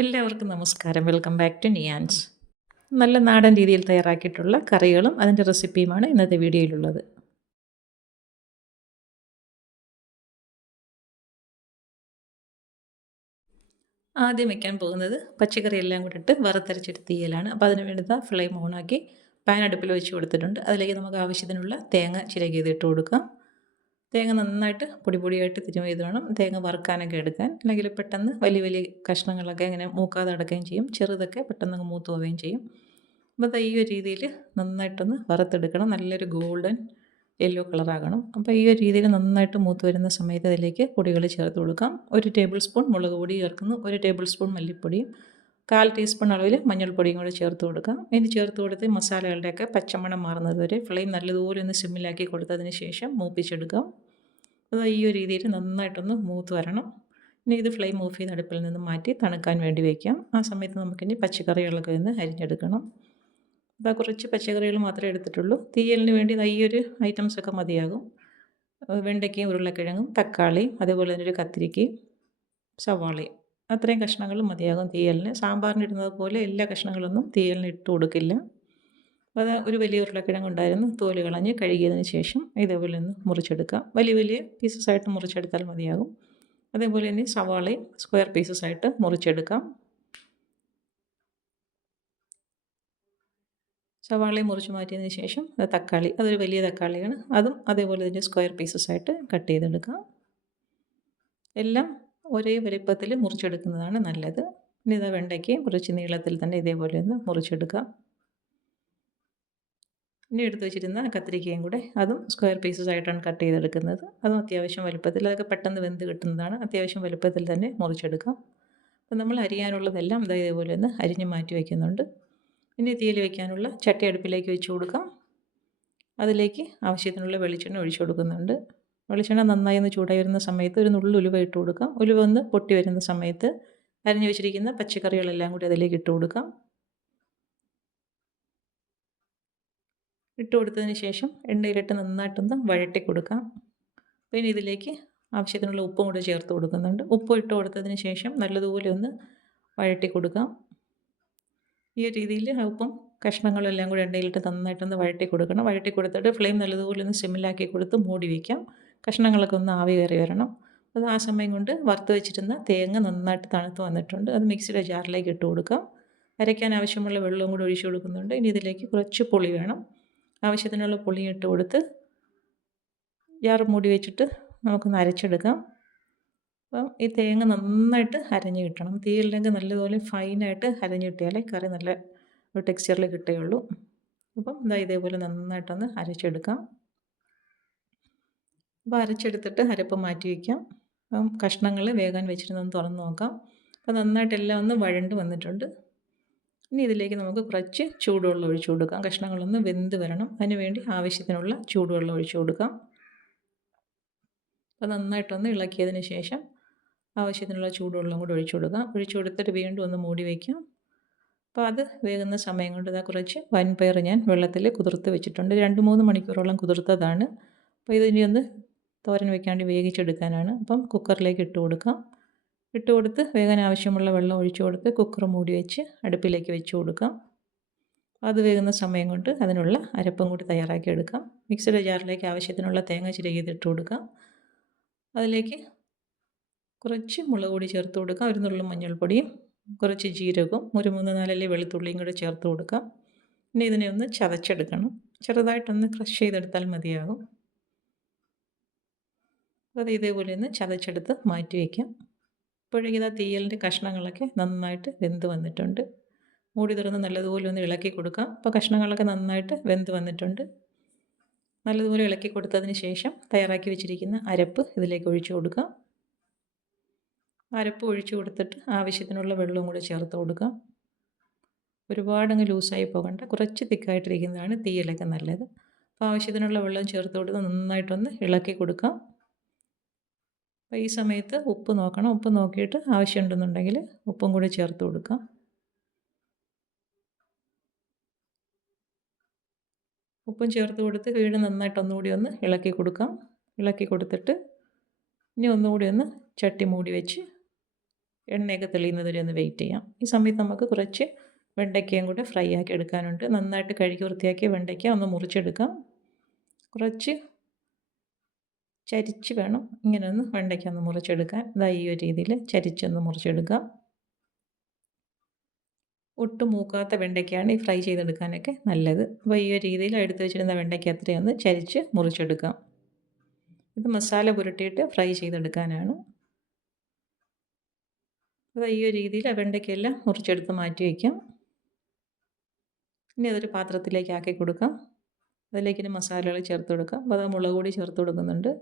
എല്ലാവർക്കും നമസ്കാരം. Welcome back to Niyans. നല്ല നാടൻ രീതിയിൽ തയ്യാറാക്കിയിട്ടുള്ള കറികളും അതിൻ്റെ റെസിപ്പിയുമാണ് ഇന്നത്തെ വീഡിയോയിലുള്ളത്. ആദ്യം വെക്കാൻ പോകുന്നത് പച്ചക്കറി എല്ലാം കൂടി ഇട്ട് വറുത്തരച്ചെടുത്ത തീയലാണ്. അപ്പോൾ അതിന് വേണ്ടി ഫ്ലെയിം ഓണാക്കി പാൻ അടുപ്പിൽ വെച്ച് കൊടുത്തിട്ടുണ്ട്. അതിലേക്ക് നമുക്ക് ആവശ്യത്തിനുള്ള തേങ്ങ ചിരകിയത് ഇട്ട് കൊടുക്കാം. തേങ്ങ നന്നായിട്ട് പൊടിയായിട്ട് തിരുമ്മി ചെയ്ത് വേണം തേങ്ങ വറുക്കാനൊക്കെ എടുക്കാൻ. അല്ലെങ്കിൽ പെട്ടെന്ന് വലിയ വലിയ കഷ്ണങ്ങളൊക്കെ ഇങ്ങനെ മൂക്കാതെ അടക്കുകയും ചെയ്യും. ചെറുതൊക്കെ പെട്ടെന്ന് മൂത്ത് പോവുകയും ചെയ്യും. അപ്പോൾ ഈ ഒരു രീതിയിൽ നന്നായിട്ടൊന്ന് വറുത്തെടുക്കണം. നല്ലൊരു ഗോൾഡൻ യെല്ലോ കളറാകണം. അപ്പോൾ ഈ ഒരു രീതിയിൽ നന്നായിട്ട് മൂത്ത് വരുന്ന സമയത്ത് അതിലേക്ക് പൊടികൾ ചേർത്ത് കൊടുക്കാം. 1 ടേബിൾ സ്പൂൺ മുളക് പൊടി ചേർക്കുന്നു, 1 ടേബിൾ സ്പൂൺ മല്ലിപ്പൊടിയും, 1/4 ടീസ്പൂൺ അളവിൽ മഞ്ഞൾപ്പൊടിയും കൂടി ചേർത്ത് കൊടുക്കാം. ഇനി ചേർത്ത് കൊടുത്ത് മസാലകളുടെയൊക്കെ പച്ചമണം മാറുന്നത് വരെ ഫ്ലെയിം നല്ലതുപോലെ ഒന്ന് സിമ്മിലാക്കി കൊടുത്തതിന് ശേഷം മൂപ്പിച്ചെടുക്കാം. അത് ഈ ഒരു രീതിയിൽ നന്നായിട്ടൊന്ന് മൂത്ത് വരണം. ഇനി ഇത് ഫ്ലെയിം ഓഫ് ചെയ്ത് അടുപ്പിൽ നിന്ന് മാറ്റി തണുക്കാൻ വേണ്ടി വയ്ക്കാം. ആ സമയത്ത് നമുക്കിനി പച്ചക്കറികളൊക്കെ ഒന്ന് അരിഞ്ഞെടുക്കണം. കുറച്ച് പച്ചക്കറികൾ മാത്രമേ എടുത്തിട്ടുള്ളൂ. തീയലിന് വേണ്ടി ഈ ഒരു ഐറ്റംസൊക്കെ മതിയാകും. വെണ്ടയ്ക്കയും ഉരുളക്കിഴങ്ങും തക്കാളിയും അതേപോലെ തന്നെ ഒരു കത്തിരിക്കയും സവാളയും അത്രയും കഷ്ണങ്ങൾ മതിയാകും തീയലിന്. സാമ്പാറിന് ഇടുന്നത് പോലെ എല്ലാ കഷ്ണങ്ങളൊന്നും തീയലിന് ഇട്ട് കൊടുക്കില്ല. അത് ഒരു വലിയ ഉരുളക്കിഴങ്ങ് ഉണ്ടായിരുന്നു, തോല് കളഞ്ഞ് കഴുകിയതിന് ശേഷം ഇതേപോലെ ഒന്ന് മുറിച്ചെടുക്കാം. വലിയ പീസസായിട്ട് മുറിച്ചെടുത്താൽ മതിയാകും. അതേപോലെ തന്നെ സവാളയും സ്ക്വയർ പീസസായിട്ട് മുറിച്ചെടുക്കാം. സവാളയും മുറിച്ച് മാറ്റിയതിന് ശേഷം തക്കാളി, അതൊരു വലിയ തക്കാളിയാണ്, അതും അതേപോലെ തന്നെ സ്ക്വയർ പീസസായിട്ട് കട്ട് ചെയ്തെടുക്കാം. എല്ലാം ഒരേ വലിപ്പത്തിൽ മുറിച്ചെടുക്കുന്നതാണ് നല്ലത്. ഇനി വെണ്ടയ്ക്ക് കുറച്ച് നീളത്തിൽ തന്നെ ഇതേപോലെ ഒന്ന് മുറിച്ചെടുക്കാം. ഇനി എടുത്ത് വെച്ചിരുന്ന കത്തിരിക്കയും കൂടെ അതും സ്ക്വയർ പീസസായിട്ടാണ് കട്ട് ചെയ്തെടുക്കുന്നത്. അതും അത്യാവശ്യം വലുപ്പത്തിൽ, അതൊക്കെ പെട്ടെന്ന് വെന്ത് കിട്ടുന്നതാണ്. അത്യാവശ്യം വലുപ്പത്തിൽ തന്നെ മുറിച്ചെടുക്കാം. അപ്പോൾ നമ്മൾ അരിയാനുള്ളതെല്ലാം ഇതേപോലെ ഒന്ന് അരിഞ്ഞ് മാറ്റി വയ്ക്കുന്നുണ്ട്. ഇനി തീയിൽ വയ്ക്കാനുള്ള ചട്ടി അടുപ്പിലേക്ക് വെച്ച് കൊടുക്കാം. അതിലേക്ക് ആവശ്യത്തിനുള്ള വെളിച്ചെണ്ണ ഒഴിച്ചു കൊടുക്കുന്നുണ്ട്. വെളിച്ചെണ്ണ നന്നായി ഒന്ന് ചൂടായി വരുന്ന സമയത്ത് ഒരു നുള്ളു ഉലുവ ഇട്ട് കൊടുക്കാം. ഉലുവ ഒന്ന് പൊട്ടി വരുന്ന സമയത്ത് അരിഞ്ഞു വെച്ചിരിക്കുന്ന പച്ചക്കറികളെല്ലാം കൂടി അതിലേക്ക് ഇട്ട് കൊടുക്കാം. ഇട്ട് കൊടുത്തതിന് ശേഷം എണ്ണയിലിട്ട് നന്നായിട്ടൊന്ന് വഴറ്റി കൊടുക്കാം. പിന്നെ ഇതിലേക്ക് ആവശ്യത്തിനുള്ള ഉപ്പും കൂടി ചേർത്ത് കൊടുക്കുന്നുണ്ട്. ഉപ്പ് ഇട്ട് കൊടുത്തതിന് ശേഷം നല്ലതുപോലെ ഒന്ന് വഴറ്റി കൊടുക്കാം. ഈ ഒരു രീതിയിൽ ഉപ്പും കഷ്ണങ്ങളെല്ലാം കൂടി എണ്ണയിലിട്ട് നന്നായിട്ടൊന്ന് വഴറ്റി കൊടുക്കണം. വഴറ്റി കൊടുത്തിട്ട് ഫ്ലെയിം നല്ലതുപോലെ ഒന്ന് സിമ്മിലാക്കി കൊടുത്ത് മൂടി വയ്ക്കാം. കഷ്ണങ്ങളൊക്കെ ഒന്ന് ആവി കയറി വരണം. അത് ആ സമയം കൊണ്ട് വറുത്ത് വെച്ചിരുന്ന തേങ്ങ നന്നായിട്ട് തണുത്ത് വന്നിട്ടുണ്ട്. അത് മിക്സിയുടെ ജാറിലേക്ക് ഇട്ട് കൊടുക്കാം. അരയ്ക്കാൻ ആവശ്യമുള്ള വെള്ളവും കൂടി ഒഴിച്ചു കൊടുക്കുന്നുണ്ട്. ഇനി ഇതിലേക്ക് കുറച്ച് പുളി വേണം. ആവശ്യത്തിനുള്ള പുളി ഇട്ട് കൊടുത്ത് ജാറ് മൂടി വെച്ചിട്ട് നമുക്കൊന്ന് അരച്ചെടുക്കാം. അപ്പം ഈ തേങ്ങ നന്നായിട്ട് അരഞ്ഞ് കിട്ടണം. തീയില്ലെങ്കിൽ നല്ലതുപോലെ ഫൈനായിട്ട് അരഞ്ഞ് കിട്ടിയാലേ കറി നല്ല ഒരു ടെക്സ്ചറിൽ കിട്ടുകയുള്ളൂ. അപ്പം ഇതേപോലെ നന്നായിട്ടൊന്ന് അരച്ചെടുക്കാം. അപ്പോൾ അരച്ചെടുത്തിട്ട് അരപ്പ് മാറ്റി വയ്ക്കാം. അപ്പം കഷ്ണങ്ങൾ വേകാൻ വെച്ചിരുന്നൊന്ന് തുറന്ന് നോക്കാം. അപ്പോൾ നന്നായിട്ട് എല്ലാം ഒന്ന് വഴണ്ട് വന്നിട്ടുണ്ട്. ഇനി ഇതിലേക്ക് നമുക്ക് കുറച്ച് ചൂടുവെള്ളം ഒഴിച്ചു കൊടുക്കാം. കഷ്ണങ്ങളൊന്ന് വെന്ത് വരണം. അതിന് വേണ്ടി ആവശ്യത്തിനുള്ള ചൂടുവെള്ളം ഒഴിച്ചു കൊടുക്കാം. അപ്പോൾ നന്നായിട്ടൊന്ന് ഇളക്കിയതിന് ശേഷം ആവശ്യത്തിനുള്ള ചൂടുവെള്ളം കൂടി ഒഴിച്ചു കൊടുക്കാം. ഒഴിച്ചു കൊടുത്തിട്ട് വീണ്ടും ഒന്ന് മൂടി വയ്ക്കാം. അപ്പോൾ അത് വേകുന്ന സമയം കൊണ്ട് കുറച്ച് വൻപയർ ഞാൻ വെള്ളത്തിൽ കുതിർത്ത് വെച്ചിട്ടുണ്ട്. 2-3 മണിക്കൂറോളം കുതിർത്തതാണ്. അപ്പോൾ ഇതിനി ഒന്ന് തോരൻ വെക്കാണ്ട് വേവിച്ചെടുക്കാനാണ്. അപ്പം കുക്കറിലേക്ക് ഇട്ട് കൊടുക്കാം. ഇട്ട് കൊടുത്ത് വേകാൻ ആവശ്യമുള്ള വെള്ളം ഒഴിച്ചു കൊടുത്ത് കുക്കർ മൂടി വെച്ച് അടുപ്പിലേക്ക് വെച്ച് കൊടുക്കാം. അത് വേകുന്ന സമയം കൊണ്ട് അതിനുള്ള അരപ്പും കൂടി തയ്യാറാക്കി എടുക്കാം. മിക്സിയുടെ ജാറിലേക്ക് ആവശ്യത്തിനുള്ള തേങ്ങ ചിരകിയത് കൊടുക്കാം. അതിലേക്ക് കുറച്ച് മുളക് പൊടി ചേർത്ത് കൊടുക്കാം. ഒരു നുള്ളു മഞ്ഞൾപ്പൊടിയും കുറച്ച് ജീരകവും ഒരു 3-4 അല്ലി വെളുത്തുള്ളിയും കൂടി ചേർത്ത് കൊടുക്കാം. ഇനി ഇതിനെ ഒന്ന് ചതച്ചെടുക്കണം. ചെറുതായിട്ടൊന്ന് ക്രഷ് ചെയ്തെടുത്താൽ മതിയാകും. അത് ഇതേപോലെ ഒന്ന് ചതച്ചെടുത്ത് മാറ്റി വയ്ക്കാം. ഇപ്പോഴേക്കും തീയലിൻ്റെ കഷ്ണങ്ങളൊക്കെ നന്നായിട്ട് വെന്ത് വന്നിട്ടുണ്ട്. മൂടി തുറന്ന് നല്ലതുപോലെ ഒന്ന് ഇളക്കി കൊടുക്കാം. അപ്പോൾ കഷ്ണങ്ങളൊക്കെ നന്നായിട്ട് വെന്ത് വന്നിട്ടുണ്ട്. നല്ലതുപോലെ ഇളക്കി കൊടുത്തതിന് ശേഷം തയ്യാറാക്കി വെച്ചിരിക്കുന്ന അരപ്പ് ഇതിലേക്ക് ഒഴിച്ചു കൊടുക്കാം. അരപ്പ് ഒഴിച്ചു കൊടുത്തിട്ട് ആവശ്യത്തിനുള്ള വെള്ളവും കൂടി ചേർത്ത് കൊടുക്കാം. ഒരുപാടങ്ങ് ലൂസായി പോകണ്ട, കുറച്ച് തിക്കായിട്ടിരിക്കുന്നതാണ് തീയലൊക്കെ നല്ലത്. അപ്പോൾ ആവശ്യത്തിനുള്ള വെള്ളം ചേർത്ത് കൊടുത്ത് നന്നായിട്ടൊന്ന് ഇളക്കി കൊടുക്കാം. അപ്പോൾ ഈ സമയത്ത് ഉപ്പ് നോക്കണം. ഉപ്പ് നോക്കിയിട്ട് ആവശ്യമുണ്ടെന്നുണ്ടെങ്കിൽ ഉപ്പും കൂടി ചേർത്ത് കൊടുക്കാം. ഉപ്പും ചേർത്ത് കൊടുത്ത് വീണ്ടും നന്നായിട്ട് ഒന്നുകൂടി ഒന്ന് ഇളക്കി കൊടുക്കാം. ഇളക്കി കൊടുത്തിട്ട് ഇനി ഒന്നുകൂടി ഒന്ന് ചട്ടി മൂടി വെച്ച് എണ്ണയൊക്കെ തെളിയുന്നത് വരെ ഒന്ന് വെയിറ്റ് ചെയ്യാം. ഈ സമയത്ത് നമുക്ക് കുറച്ച് വെണ്ടയ്ക്കയും കൂടെ ഫ്രൈ ആക്കി എടുക്കാനുണ്ട്. നന്നായിട്ട് കഴുകി വൃത്തിയാക്കിയ വെണ്ടയ്ക്ക ഒന്ന് മുറിച്ചെടുക്കാം. കുറച്ച് ചരിച്ച് വേണം ഇങ്ങനെ ഒന്ന് വെണ്ടയ്ക്ക ഒന്ന് മുറിച്ചെടുക്കാൻ. ദാ ഈ ഒരു രീതിയിൽ ചരിച്ചൊന്ന് മുറിച്ചെടുക്കാം. ഒട്ടും മൂക്കാത്ത വെണ്ടയ്ക്കയാണ് ഈ ഫ്രൈ ചെയ്തെടുക്കാനൊക്കെ നല്ലത്. അപ്പോൾ ഈ ഒരു രീതിയിൽ എടുത്ത് വെച്ചിരുന്ന വെണ്ടയ്ക്ക അത്രയും ഒന്ന് ചരിച്ച് മുറിച്ചെടുക്കാം. ഇത് മസാല പുരട്ടിയിട്ട് ഫ്രൈ ചെയ്തെടുക്കാനാണ്. അപ്പോൾ ഈ ഒരു രീതിയിൽ വെണ്ടയ്ക്കയെല്ലാം മുറിച്ചെടുത്ത് മാറ്റി വയ്ക്കാം. ഇനി അതൊരു പാത്രത്തിലേക്ക് ആക്കി കൊടുക്കാം. അതിലേക്ക് ഇനി മസാലകൾ ചേർത്ത് കൊടുക്കാം. അപ്പോൾ അത് മുളക് പൊടി ചേർത്ത് കൊടുക്കുന്നുണ്ട്.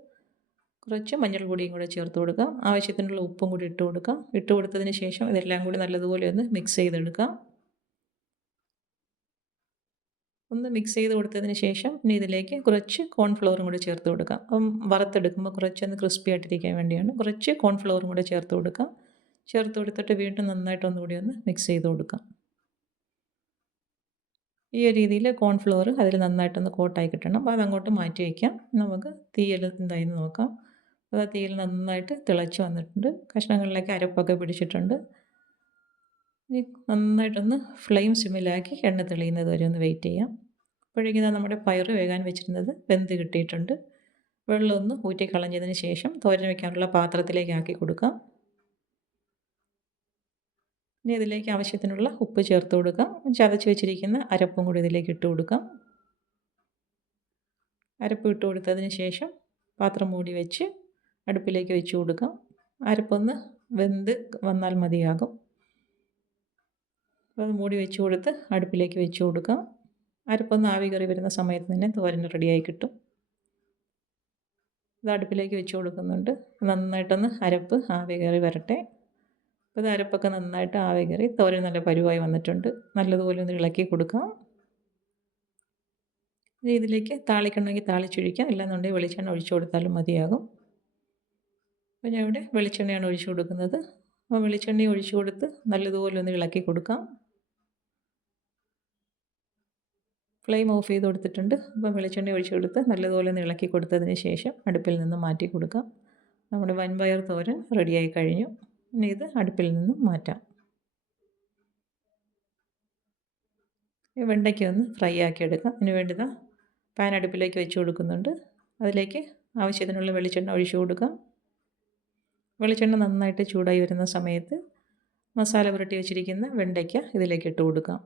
കുറച്ച് മഞ്ഞൾപ്പൊടിയും കൂടെ ചേർത്ത് കൊടുക്കാം. ആവശ്യത്തിനുള്ള ഉപ്പും കൂടി ഇട്ട് കൊടുക്കാം. ഇട്ട് കൊടുത്തതിന് ശേഷം ഇതെല്ലാം കൂടി നല്ലതുപോലെ ഒന്ന് മിക്സ് ചെയ്തെടുക്കാം. ഒന്ന് മിക്സ് ചെയ്ത് കൊടുത്തതിന് ശേഷം ഇനി ഇതിലേക്ക് കുറച്ച് കോൺഫ്ലവറും കൂടി ചേർത്ത് കൊടുക്കാം. അപ്പം വറുത്തെടുക്കുമ്പോൾ കുറച്ചൊന്ന് ക്രിസ്പി ആയിട്ടിരിക്കാൻ വേണ്ടിയാണ്. കുറച്ച് കോൺഫ്ലവറും കൂടെ ചേർത്ത് കൊടുക്കാം. ചേർത്ത് കൊടുത്തിട്ട് വീണ്ടും നന്നായിട്ട് ഒന്നുകൂടി ഒന്ന് മിക്സ് ചെയ്ത് കൊടുക്കാം. ഈ ഒരു രീതിയിൽ കോൺഫ്ലവർ അതിൽ നന്നായിട്ടൊന്ന് കോട്ടായി കിട്ടണം. അപ്പോൾ അതങ്ങോട്ട് മാറ്റി വയ്ക്കാം. നമുക്ക് തീയിൽ എന്തായെന്ന് നോക്കാം. അപ്പോൾ ആ തീയിൽ നന്നായിട്ട് തിളച്ച് വന്നിട്ടുണ്ട്. കഷ്ണങ്ങളിലേക്ക് അരപ്പൊക്കെ പിടിച്ചിട്ടുണ്ട്. ഇനി നന്നായിട്ടൊന്ന് ഫ്ലെയിം സിമ്മിലാക്കി എണ്ണ തെളിയുന്നത് വരെ ഒന്ന് വെയിറ്റ് ചെയ്യാം. അപ്പോഴേക്കും നമ്മുടെ പയർ വേകാൻ വെച്ചിരുന്നത് വെന്ത് കിട്ടിയിട്ടുണ്ട്. വെള്ളം ഒന്ന് ഊറ്റി കളഞ്ഞതിന് ശേഷം തോരൻ വയ്ക്കാനുള്ള പാത്രത്തിലേക്ക് ആക്കി കൊടുക്കാം. ഇനി ഇതിലേക്ക് ആവശ്യത്തിനുള്ള ഉപ്പ് ചേർത്ത് കൊടുക്കാം. ചതച്ച് വെച്ചിരിക്കുന്ന അരപ്പും കൂടി ഇതിലേക്ക് ഇട്ട് കൊടുക്കാം. അരപ്പ് ഇട്ട് കൊടുത്തതിന് ശേഷം പാത്രം മൂടി വെച്ച് അടുപ്പിലേക്ക് വെച്ച് കൊടുക്കാം. അരപ്പൊന്ന് വെന്ത് വന്നാൽ മതിയാകും. അപ്പോൾ അത് മൂടി വെച്ച് കൊടുത്ത് അടുപ്പിലേക്ക് വെച്ച് കൊടുക്കാം. അരപ്പൊന്ന് ആവി കയറി വരുന്ന സമയത്ത് തന്നെ തോരൻ റെഡിയായി കിട്ടും. ഇത് അടുപ്പിലേക്ക് വെച്ച് കൊടുക്കുന്നുണ്ട്. നന്നായിട്ടൊന്ന് അരപ്പ് ആവി കയറി വരട്ടെ. അപ്പോൾ ഇത് അരപ്പൊക്കെ നന്നായിട്ട് ആവി കയറി തോരൻ നല്ല പരുവായി വന്നിട്ടുണ്ട്. നല്ലതുപോലെ ഒന്ന് ഇളക്കി കൊടുക്കാം. ഇനി ഇതിലേക്ക് താളിക്കണമെങ്കിൽ താളിച്ചൊഴിക്കാം. ഇല്ലാന്നുണ്ടെങ്കിൽ വെളിച്ചെണ്ണ ഒഴിച്ചു കൊടുത്താലും മതിയാകും. അപ്പോൾ ഞാൻ ഇവിടെ വെളിച്ചെണ്ണയാണ് ഒഴിച്ചു കൊടുക്കുന്നത്. അപ്പോൾ വെളിച്ചെണ്ണ ഒഴിച്ചു കൊടുത്ത് നല്ലതുപോലെ ഒന്ന് ഇളക്കി കൊടുക്കാം. ഫ്ലെയിം ഓഫ് ചെയ്ത് കൊടുത്തിട്ടുണ്ട്. അപ്പോൾ വെളിച്ചെണ്ണ ഒഴിച്ചു കൊടുത്ത് നല്ലതുപോലെ ഒന്ന് ഇളക്കി കൊടുത്തതിന് ശേഷം അടുപ്പിൽ നിന്ന് മാറ്റി കൊടുക്കാം. നമ്മുടെ വൻപയർ തോരൻ റെഡിയായി കഴിഞ്ഞു. ഇനി ഇത് അടുപ്പിൽ നിന്നും മാറ്റാം. ഈ വെണ്ടയ്ക്ക ഒന്ന് ഫ്രൈ ആക്കി എടുക്കാം. അതിന് വേണ്ടി പാൻ അടുപ്പിലേക്ക് വെച്ച് കൊടുക്കുന്നുണ്ട്. അതിലേക്ക് ആവശ്യത്തിനുള്ള വെളിച്ചെണ്ണ ഒഴിച്ചു കൊടുക്കാം. വെളിച്ചെണ്ണ നന്നായിട്ട് ചൂടായി വരുന്ന സമയത്ത് മസാല പുരട്ടി വെച്ചിരിക്കുന്ന വെണ്ടയ്ക്ക ഇതിലേക്ക് ഇട്ട് കൊടുക്കാം.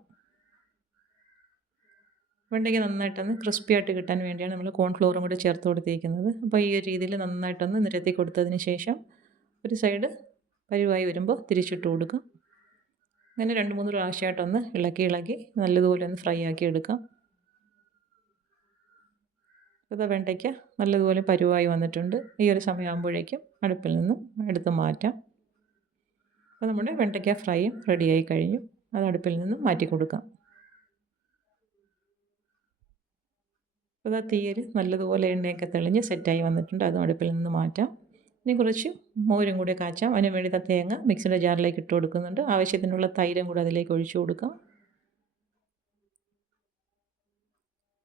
വെണ്ടയ്ക്ക നന്നായിട്ടൊന്ന് ക്രിസ്പി ആയിട്ട് കിട്ടാൻ വേണ്ടിയാണ് നമ്മൾ കോൺഫ്ലവറും കൂടി ചേർത്ത് കൊടുത്തിരിക്കുന്നത്. അപ്പോൾ ഈ ഒരു രീതിയിൽ നന്നായിട്ടൊന്ന് നിരത്തി കൊടുത്തതിന് ശേഷം ഒരു സൈഡ് പരുവായി വരുമ്പോൾ തിരിച്ചിട്ട് കൊടുക്കാം. അങ്ങനെ 2-3 പ്രാവശ്യമായിട്ടൊന്ന് ഇളക്കി നല്ലതുപോലെ ഒന്ന് ഫ്രൈ ആക്കി എടുക്കാം. അപ്പോൾ വെണ്ടയ്ക്ക നല്ലതുപോലെ പരുവായി വന്നിട്ടുണ്ട്. ഈ ഒരു സമയമാകുമ്പോഴേക്കും അടുപ്പിൽ നിന്നും എടുത്ത് മാറ്റാം. അപ്പോൾ നമ്മുടെ വെണ്ടയ്ക്ക ഫ്രൈയും റെഡിയായി കഴിഞ്ഞു. അത് അടുപ്പിൽ നിന്നും മാറ്റി കൊടുക്കാം. അപ്പോൾ തീയിൽ നല്ലതുപോലെ എണ്ണയൊക്കെ തെളിഞ്ഞ് സെറ്റായി വന്നിട്ടുണ്ട്. അതും അടുപ്പിൽ നിന്ന് മാറ്റാം. ഇനി കുറച്ച് മോരും കൂടി കാച്ചാം. അതിന് വേണ്ടി തേങ്ങ മിക്സിയുടെ ജാറിലേക്ക് ഇട്ട് കൊടുക്കുന്നുണ്ട്. ആവശ്യത്തിനുള്ള തൈരും കൂടി അതിലേക്ക് ഒഴിച്ചു കൊടുക്കാം.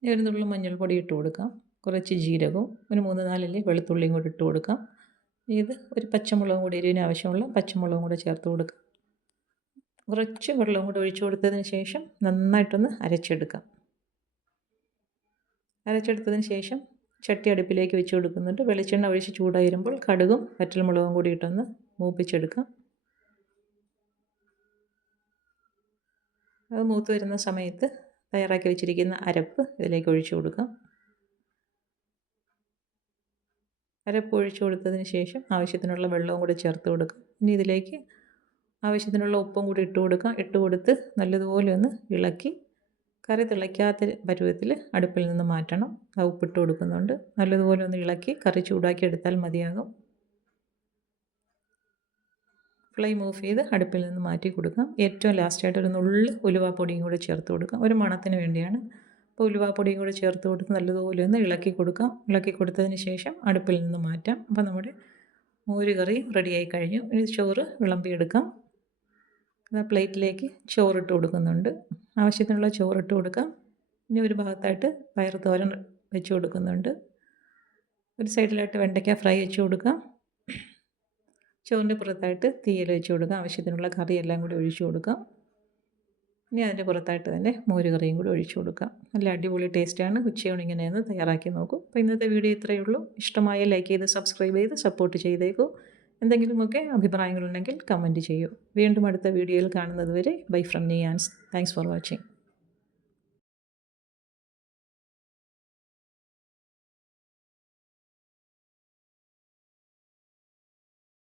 ഒരു നുള്ളു മഞ്ഞൾപ്പൊടി ഇട്ട് കൊടുക്കാം. കുറച്ച് ജീരകവും ഒരു 3-4 അല്ലി വെളുത്തുള്ളിയും കൂടി ഇട്ട് കൊടുക്കാം. ഇത് ഒരു പച്ചമുളകും കൂടി എരിവിന് ആവശ്യമുള്ള പച്ചമുളകും കൂടി ചേർത്ത് കൊടുക്കാം. കുറച്ച് വെള്ളവും കൂടി ഒഴിച്ചു കൊടുത്തതിന് ശേഷം നന്നായിട്ടൊന്ന് അരച്ചെടുക്കാം. അരച്ചെടുത്തതിന് ശേഷം ചട്ടി അടുപ്പിലേക്ക് വെച്ച് കൊടുക്കുന്നുണ്ട്. വെളിച്ചെണ്ണ ഒഴിച്ച് ചൂടായി വരുമ്പോൾ കടുകും വറ്റൽമുളകും കൂടി ഇട്ടൊന്ന് മൂപ്പിച്ചെടുക്കാം. അത് മൂത്ത് വരുന്ന സമയത്ത് തയ്യാറാക്കി വെച്ചിരിക്കുന്ന അരപ്പ് ഇതിലേക്ക് ഒഴിച്ചു കൊടുക്കാം. അരപ്പ് ഒഴിച്ചു കൊടുത്തതിന് ശേഷം ആവശ്യത്തിനുള്ള വെള്ളവും കൂടി ചേർത്ത് കൊടുക്കാം. ഇനി ഇതിലേക്ക് ആവശ്യത്തിനുള്ള ഉപ്പും കൂടി ഇട്ട് കൊടുക്കാം. ഇട്ട് കൊടുത്ത് നല്ലതുപോലെ ഒന്ന് ഇളക്കി കറി തിളയ്ക്കാത്ത പരുവത്തിൽ അടുപ്പിൽ നിന്ന് മാറ്റണം. ആ ഉപ്പിട്ട് കൊടുക്കുന്നുണ്ട്. നല്ലതുപോലെ ഒന്ന് ഇളക്കി കറി ചൂടാക്കി എടുത്താൽ മതിയാകും. ഫ്ലെയിം ഓഫ് ചെയ്ത് അടുപ്പിൽ നിന്ന് മാറ്റി കൊടുക്കാം. ഏറ്റവും ലാസ്റ്റായിട്ട് ഒരു നുള്ള് ഉലുവാപ്പൊടിയും കൂടി ചേർത്ത് കൊടുക്കാം. ഒരു മണത്തിന് വേണ്ടിയാണ്. അപ്പോൾ ഉലുവാപ്പൊടിയും കൂടി ചേർത്ത് കൊടുത്ത് നല്ലതുപോലെ ഒന്ന് ഇളക്കി കൊടുക്കാം. ഇളക്കി കൊടുത്തതിന് ശേഷം അടുപ്പിൽ നിന്ന് മാറ്റാം. അപ്പോൾ നമ്മുടെ മോര് കറി റെഡിയായി കഴിഞ്ഞു. ഇനി ചോറ് വിളമ്പിയെടുക്കാം. പ്ലേറ്റിലേക്ക് ചോറിട്ട് കൊടുക്കുന്നുണ്ട്. ആവശ്യത്തിനുള്ള ചോറിട്ട് കൊടുക്കാം. ഇനി ഒരു ഭാഗത്തായിട്ട് പയർ തോരൻ വെച്ച് കൊടുക്കുന്നുണ്ട്. ഒരു സൈഡിലായിട്ട് വെണ്ടയ്ക്ക ഫ്രൈ വെച്ച് കൊടുക്കാം. ചോറിൻ്റെ പുറത്തായിട്ട് തീയിൽ വെച്ച് കൊടുക്കാം. ആവശ്യത്തിനുള്ള കറിയെല്ലാം കൂടി ഒഴിച്ചു കൊടുക്കാം. ഇനി അതിൻ്റെ പുറത്തായിട്ട് തന്നെ മോര് കറിയും കൂടി ഒഴിച്ചു കൊടുക്കാം. നല്ല അടിപൊളി ടേസ്റ്റാണ്. ഉച്ചയൂണ് ഇങ്ങനെയൊന്ന് തയ്യാറാക്കി നോക്കൂ. അപ്പോൾ ഇന്നത്തെ വീഡിയോ ഇത്രയേ ഉള്ളൂ. ഇഷ്ടമായ ലൈക്ക് ചെയ്ത് സബ്സ്ക്രൈബ് ചെയ്ത് സപ്പോർട്ട് ചെയ്തേക്കൂ. എന്തെങ്കിലുമൊക്കെ അഭിപ്രായങ്ങളുണ്ടെങ്കിൽ കമൻറ്റ് ചെയ്യൂ. വീണ്ടും അടുത്ത വീഡിയോയിൽ കാണുന്നത് വരെ bye from Niyans. Thanks for watching.